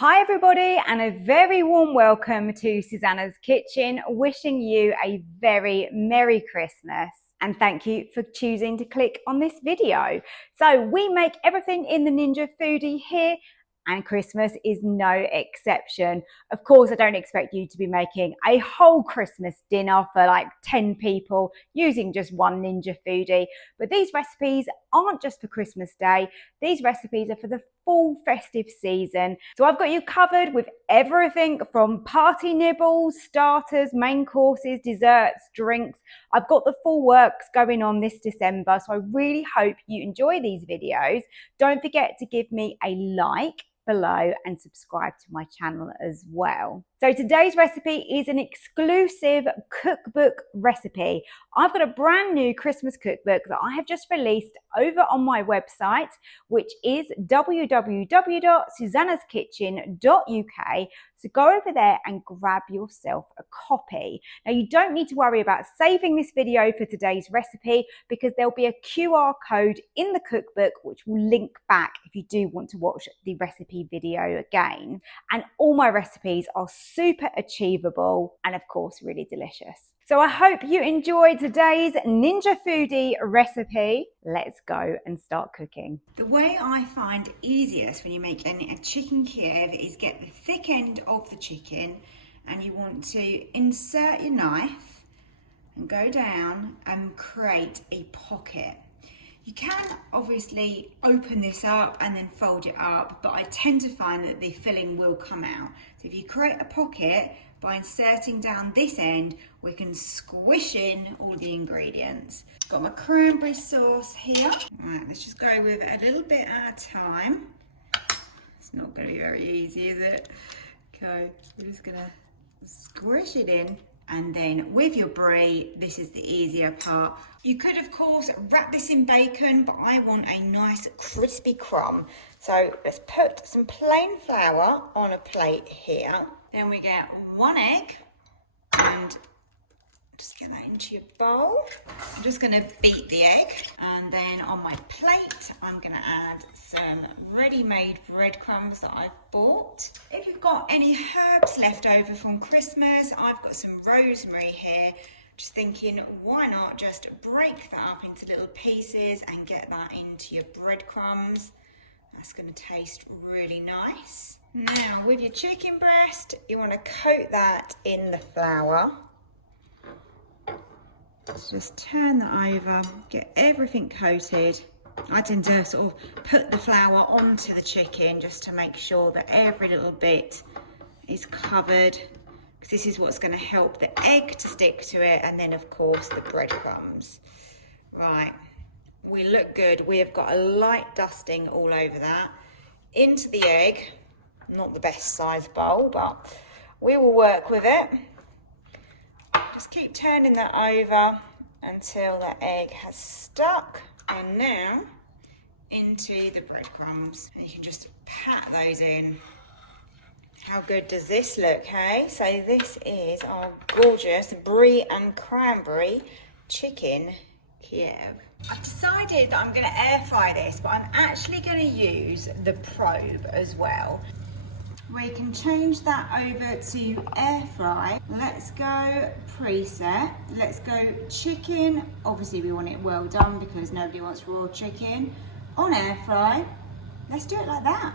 Hi everybody, and a very warm welcome to Susannah's Kitchen, wishing you a very Merry Christmas. And thank you for choosing to click on this video. So we make everything in the Ninja Foodi here, and Christmas is no exception. Of course, I don't expect you to be making a whole Christmas dinner for like 10 people using just one Ninja Foodi, but these recipes aren't just for Christmas Day. These recipes are for the full festive season. So I've got you covered with everything from party nibbles, starters, main courses, desserts, drinks. I've got the full works going on this December, so I really hope you enjoy these videos. Don't forget to give me a like below and subscribe to my channel as well. So today's recipe is an exclusive cookbook recipe. I've got a brand new Christmas cookbook that I have just released over on my website, which is www.susannahskitchen.uk. So go over there and grab yourself a copy. Now you don't need to worry about saving this video for today's recipe because there'll be a QR code in the cookbook which will link back if you do want to watch the recipe video again. And all my recipes are super achievable and of course really delicious. So I hope you enjoyed today's Ninja Foodi recipe. Let's go and start cooking. The way I find easiest when you're making a Chicken Kiev is get the thick end of the chicken and you want to insert your knife and go down and create a pocket. You can obviously open this up and then fold it up, but I tend to find that the filling will come out. So if you create a pocket, by inserting down this end, we can squish in all the ingredients. Got my cranberry sauce here. All right, let's just go with a little bit at a time. It's not gonna be very easy, is it? Okay, we're just gonna squish it in. And then with your brie, this is the easier part. You could, of course, wrap this in bacon, but I want a nice crispy crumb. So let's put some plain flour on a plate here. Then we get 1 egg and just get that into your bowl. I'm just gonna beat the egg. And then on my plate, I'm gonna add some ready-made breadcrumbs that I've bought. If you've got any herbs left over from Christmas, I've got some rosemary here. Just thinking, why not just break that up into little pieces and get that into your breadcrumbs. That's gonna taste really nice. Now, with your chicken breast, you wanna coat that in the flour. So just turn that over, get everything coated. I tend to sort of put the flour onto the chicken just to make sure that every little bit is covered, because this is what's going to help the egg to stick to it, and then of course the breadcrumbs. Right, we look good. We have got a light dusting all over that. Into the egg, not the best size bowl, but we will work with it. Just keep turning that over until the egg has stuck. And now into the breadcrumbs. And you can just pat those in. How good does this look, hey? So this is our gorgeous Brie and Cranberry Chicken Kiev. I've decided that I'm gonna air fry this, but I'm actually gonna use the probe as well. We can change that over to air fry. Let's go preset. Let's go chicken. Obviously we want it well done because nobody wants raw chicken. On air fry, let's do it like that.